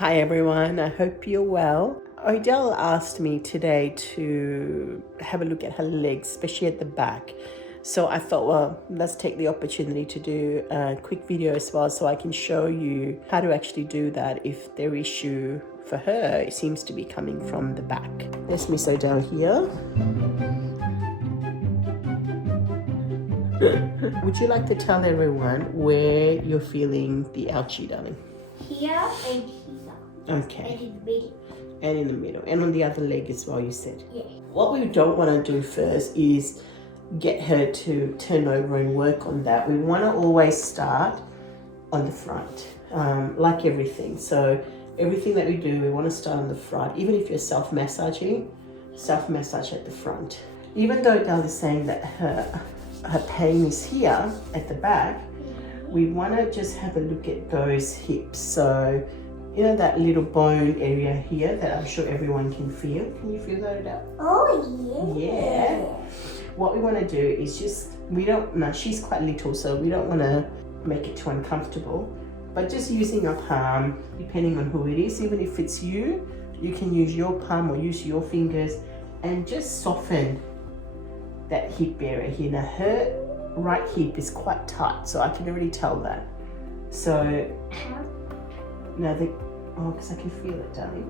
Hi everyone, I hope you're well. Odelle asked me today to have a look at her legs, especially at the back. So I thought, well, let's take the opportunity to do a quick video as well so I can show you how to actually do that if their issue for her it seems to be coming from the back. There's Miss Odelle here. Would you like to tell everyone where you're feeling the ouchie, darling? Here and here. Okay. And in the middle. And in the middle. And on the other leg as well, you said? Yeah. What we don't want to do first is get her to turn over and work on that. We want to always start on the front, like everything. So everything that we do, we want to start on the front. Even if you're self-massaging, self-massage at the front. Even though Odelle is saying that her pain is here at the back, we want to just have a look at those hips. So you know that little bone area here that I'm sure everyone can feel. Can you feel that, Odelle? Oh yeah. Yeah. What we want to do is just, she's quite little, so we don't want to make it too uncomfortable. But just using a palm, depending on who it is, even if it's you can use your palm or use your fingers and just soften that hip area here. Now her right hip is quite tight, so I can already tell that. So now because I can feel it, darling.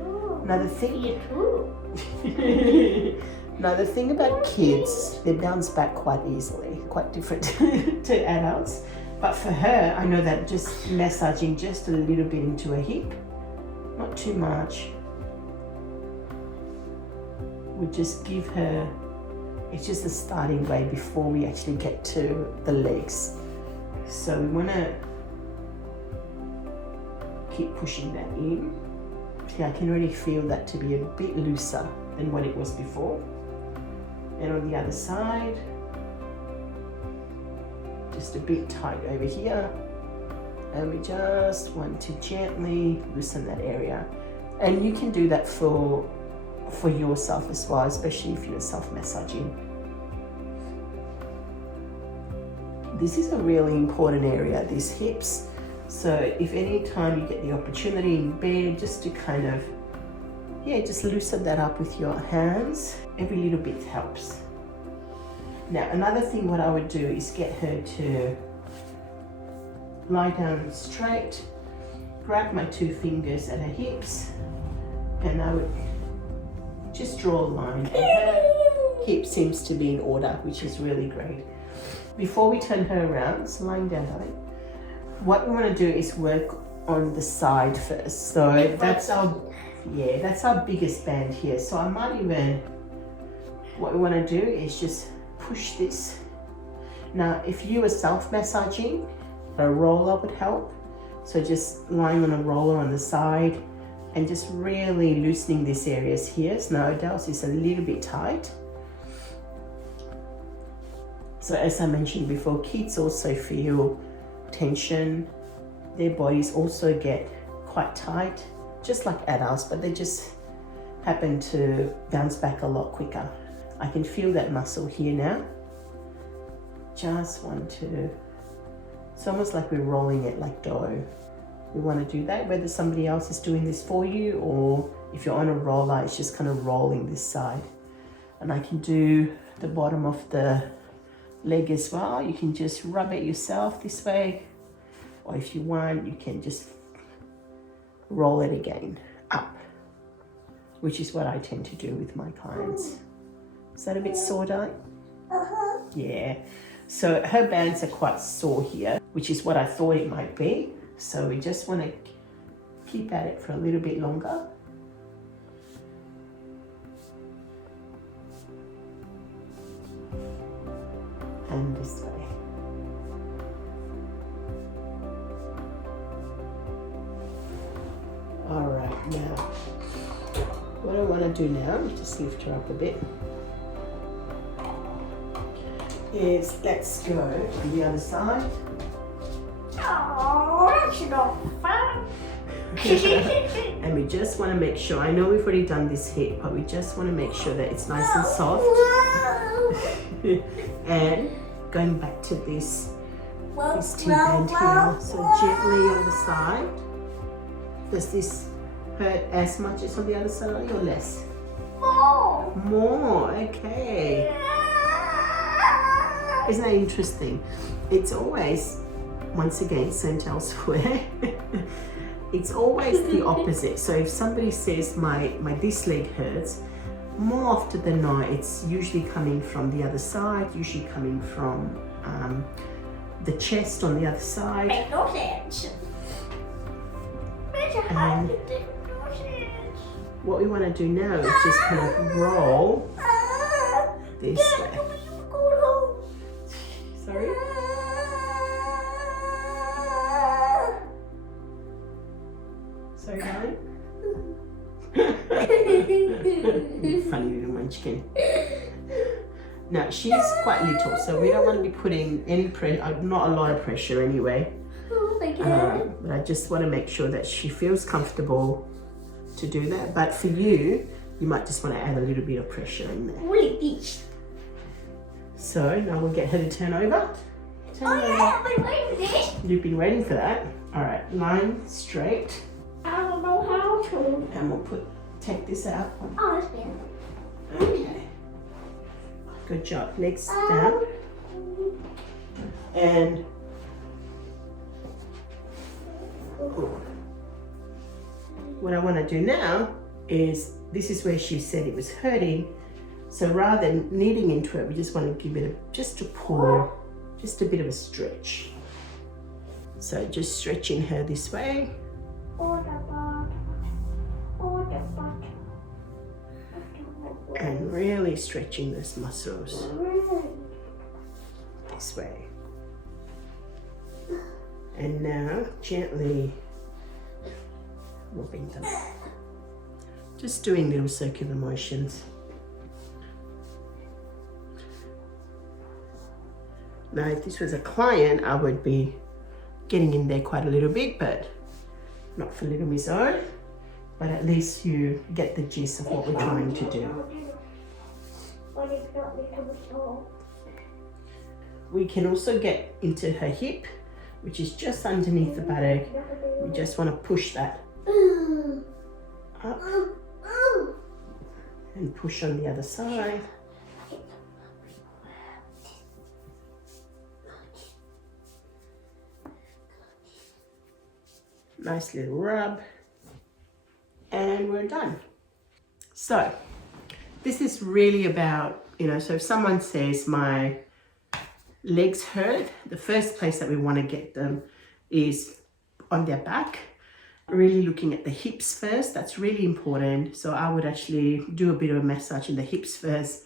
Oh, Now the thing, you too. now the thing about kids, they bounce back quite easily, quite different to adults. But for her, I know that just massaging just a little bit into her hip, not too much, would just give her, it's just a starting way before we actually get to the legs. So we want to keep pushing that in. See, I can already feel that to be a bit looser than what it was before. And on the other side, just a bit tight over here. And we just want to gently loosen that area. And you can do that for yourself as well, especially if you're self-massaging. This is a really important area, these hips. So if any time you get the opportunity in bed just to kind of, just loosen that up with your hands, every little bit helps. Now another thing what I would do is get her to lie down straight, grab my two fingers at her hips, and I would just draw a line. And her hip seems to be in order, which is really great. Before we turn her around, so lying down, darling, what we want to do is work on the side first. So that's our biggest band here. So I might even, what we want to do is just push this. Now, if you are self-massaging, a roller would help. So just lying on a roller on the side and just really loosening these areas here. So now Odelle's is a little bit tight. So as I mentioned before, kids also feel tension. Their bodies also get quite tight, just like adults, but they just happen to bounce back a lot quicker. I can feel that muscle here now. Just want to, it's almost like we're rolling it like dough. We want to do that, whether somebody else is doing this for you or if you're on a roller, it's just kind of rolling this side. And I can do the bottom of the leg as well. You can just rub it yourself this way, or if you want, you can just roll it again up, which is what I tend to do with my clients. Is that a bit sore, darling? Uh-huh. Yeah. So her bands are quite sore here, which is what I thought it might be. So we just want to keep at it for a little bit longer. And this way. All right, now what I want to do now is just lift her up a bit. Is let's go to the other side. Oh, that's not fun. And we just want to make sure, I know we've already done this hip, but we just want to make sure that it's nice and soft. And going back to this two band here, so gently on the side. Does this hurt as much as on the other side or less? More. More, okay. Isn't that interesting? It's always, once again, sent elsewhere. It's always the opposite. So if somebody says my this leg hurts, more often than not, it's usually coming from the other side, usually coming from the chest on the other side. Make no sense. And what we want to do now is just kind of roll this way. Sorry? Sorry, darling? Funny little munchkin. Now, she's quite little, so we don't want to be putting any pressure, not a lot of pressure anyway. But I just want to make sure that she feels comfortable to do that. But for you, you might just want to add a little bit of pressure in there. So now we'll get her to turn over. Turn over. I've been waiting for this. You've been waiting for that. All right, line straight. I don't know how to. And we'll take this out. Oh, it's been. Okay. Good job. Legs down. And what I want to do now is, this is where she said it was hurting. So rather than kneading into it, we just want to give it just a pull, just a bit of a stretch. So just stretching her this way. And really stretching those muscles this way. And now gently rubbing them. Just doing little circular motions. Now if this was a client, I would be getting in there quite a little bit, but not for little Miss O. But at least you get the gist of what we're trying to do. We can also get into her hip, which is just underneath the buttock. We just want to push that up and push on the other side. Nice little rub. And we're done. So this is really about, so if someone says my legs hurt, the first place that we want to get them is on their back. Really looking at the hips first. That's really important. So I would actually do a bit of a massage in the hips first,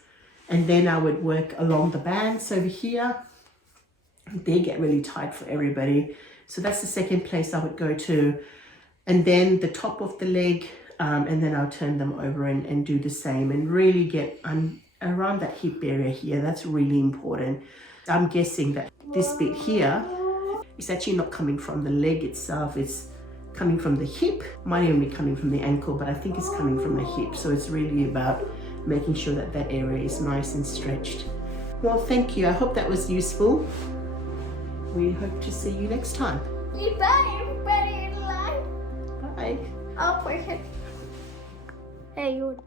and then I would work along the bands over here. They get really tight for everybody. So that's the second place I would go to. And then the top of the leg, and then I'll turn them over and do the same and really get around that hip area here. That's really important. I'm guessing that this bit here is actually not coming from the leg itself. It's coming from the hip. Might even be coming from the ankle, but I think it's coming from the hip. So it's really about making sure that that area is nice and stretched. Well, thank you. I hope that was useful. We hope to see you next time. Goodbye, everybody in line. Bye. I'll push it. Hey, you.